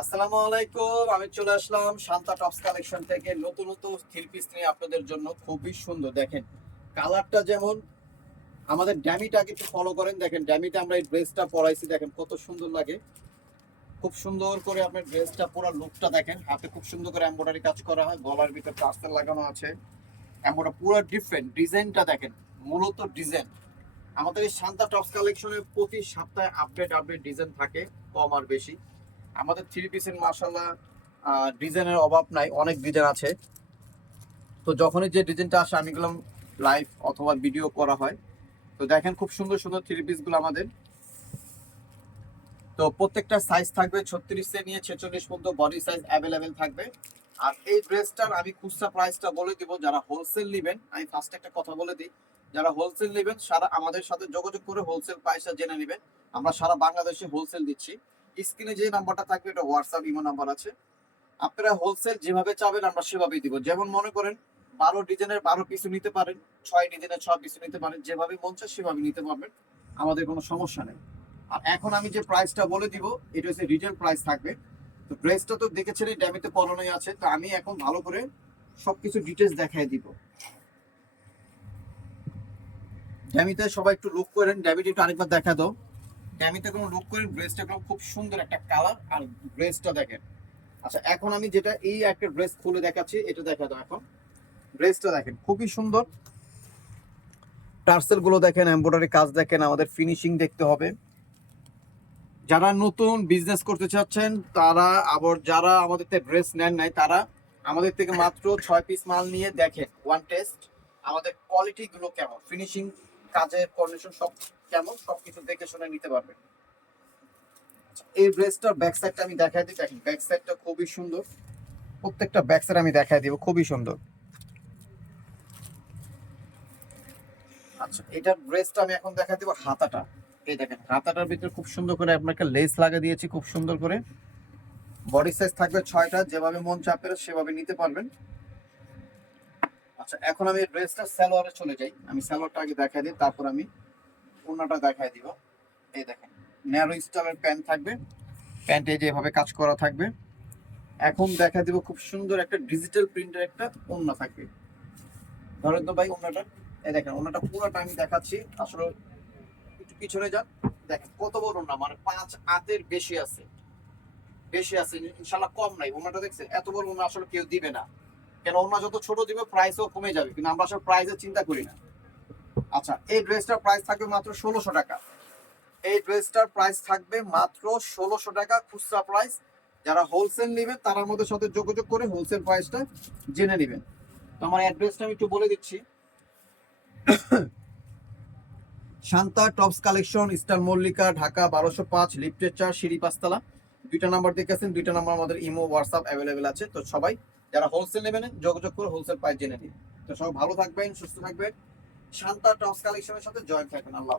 আসসালামু আলাইকুম। আমি চলে আসলাম শান্তা টপস কালেকশন থেকে নতুন নতুন থ্রি পিস নিয়ে আপনাদের জন্য। খুবই সুন্দর, দেখেন কালারটা যেমন। আমাদের ড্যামিটাকে একটু ফলো করেন, দেখেন ড্যামিতে আমরা এই ড্রেসটা পরাইছি, দেখেন কত সুন্দর লাগে। খুব সুন্দর করে আপনার ড্রেসটা পুরো লুকটা দেখেন, হাতে খুব সুন্দর করে এমব্রয়ডারি কাজ করা হয়, গলার ভিতরে টার্সেল লাগানো আছে। এমব্রয়ডারি পুরো ডিফারেন্ট, ডিজাইনটা দেখেন, মূলত ডিজাইন। আমাদের এই শান্তা টপস কালেকশনের প্রতি সপ্তাহে আপডেট আপডেট ডিজাইন থাকে, কম আর বেশি। আমাদের থ্রি পিসের মাশাআল্লাহ ডিজাইনের অভাব নাই, অনেক ডিজাইন আছে। তো যখনই যে ডিজাইনটা আসে আমি গেলাম লাইভ অথবা ভিডিও করা হয়। তো দেখেন খুব সুন্দর সুন্দর থ্রি পিসগুলো আমাদের। তো প্রত্যেকটা সাইজ থাকবে 36 থেকে নিয়ে 46 পর্যন্ত বডি সাইজ অ্যাভেলেবেল থাকবে। আর এই ড্রেসটার আমি খুচরা প্রাইসটা বলে দিব। যারা হোলসেল নেবেন, আমি ফার্স্ট একটা কথা বলে দিই, যারা হোলসেল নেবেন সারা আমাদের সাথে যোগাযোগ করে হোলসেল প্রাইসটা জেনে নেবেন। আমরা সারা বাংলাদেশে হোলসেল দিচ্ছি। স্ক্রিনে যে নাম্বারটা থাকবে এটা হোয়াটসঅ্যাপ ইমো নাম্বার আছে। আপনারা হোলসেল যেভাবে চাবেন আমরা সেভাবেই দিব। যেমন মনে করেন 12 ডিজাইনের 12 পিসও নিতে পারেন, 6 ডিজাইনের 6 পিসও নিতে পারেন, যেভাবে মন চায় সেভাবে নিতে পারবেন, আমাদের কোনো সমস্যা নেই। আর এখন আমি যে প্রাইসটা বলে দিব এটা হচ্ছে রিটেল প্রাইস থাকবে। তো ড্রেসটা তো দেখেছেন ড্যামিতে পরানোই আছে, তো আমি এখন ভালো করে সবকিছু ডিটেলস দেখাই দিব। ড্যামিতে সবাই একটু লুক করেন, ড্যামিটা একটু আরেকবার দেখা দাও। ড্যামিতে কোনো লুক করেন, ড্রেসটা খুব সুন্দর একটা কালার আর ড্রেসটা দেখেন। আচ্ছা এখন আমি যেটা এই একটা ড্রেস খুলে দেখাচ্ছি, এটা দেখা দাও। এখন ড্রেসটা দেখেন খুবই সুন্দর, টার্সেল গুলো দেখেন, এমব্রয়ডারি কাজ দেখেন, আমাদের ফিনিশিং দেখতে হবে। যারা নতুন বিজনেস করতে চাচ্ছেন তারা, আবার যারা আমাদের থেকে ড্রেস নেন নাই তারা আমাদের থেকে মাত্র 6 পিস মাল নিয়ে দেখেন, ওয়ান টেস্ট আমাদের কোয়ালিটি গুলো কেমন, ফিনিশিং কাজের কন্ডিশন সব কেমন, সবকিছু দেখে শুনে নিতে পারবেন। এই ড্রেসটার ব্যাক সাইডটা আমি দেখাই দিই, দেখেন ব্যাক সাইডটা খুবই সুন্দর। প্রত্যেকটা ব্যাক সাইড আমি দেখাই দিব, খুবই সুন্দর। আচ্ছা এটার ড্রেসটা আমি এখন দেখাই দিব হাতাটা। এই দেখেন হাতাটার ভিতরে খুব সুন্দর করে আপনাকে লেস লাগিয়ে দিয়েছি, খুব সুন্দর করে। বডি সাইজ থাকবে 6টা, যেভাবে মন চাপে সেভাবে নিতে পারবেন। আচ্ছা এখন আমি ড্রেসটা সালোয়ারে চলে যাই, আমি সালোয়ারটা আগে দেখাই দিই, তারপর আমি ওড়নাটা দেখাই দিব। এই দেখেন ন্যারো স্টাইলের প্যান্ট থাকবে, প্যান্টে যেভাবে কাজ করা থাকবে। এখন দেখা দিব খুব সুন্দর একটা ডিজিটাল প্রিন্টের একটা ওড়না থাকবে। ধরেন তো ভাই ওড়নাটা, এই দেখেন ওড়নাটা পুরোটা আমি দেখাচ্ছি। আসলে একটু পিছনে যান, দেখেন কত বড় ওড়না, মানে 5 হাতের বেশি আছে, বেশি আছে ইনশাআল্লাহ, কম নাই। ওড়নাটা দেখছেন এত বড় ওড়না আসলে কেউ দিবে না, কেন ওড়না যত ছোট দিবে প্রাইসও কমে যাবে, কিন্তু আমরা আসলে প্রাইসের চিন্তা করি না। আচ্ছা এই ড্রেসটার প্রাইস থাকবে মাত্র 1600 টাকা। এই ড্রেসটার প্রাইস থাকবে মাত্র 1600 টাকা খুচরা প্রাইস। যারা হোলসেল নেবেন তারা আমাদের সাথে যোগাযোগ করে হোলসেল প্রাইসটা জেনে নেবেন। তো আমার অ্যাড্রেসটা আমি একটু বলে দিচ্ছি। Shanta tops collection, Easter Mallika, Dhaka 1205, লিফটের 4, সিঁড়ি 5 তলা। দুইটা নাম্বার দেখেছেন, দুইটা নাম্বার আমাদের ইমো হোয়াটসঅ্যাপ অ্যাভেলেবেল আছে। তো সবাই যারা হোলসেল নেবেন যোগাযোগ করে হোলসেল প্রাইস জেনে নিন। তো সবাই ভালো থাকবেন, সুস্থ থাকবেন, শান্তা টপস কালেকশনের সাথে জয়েন থাকবেন। আল্লাহ।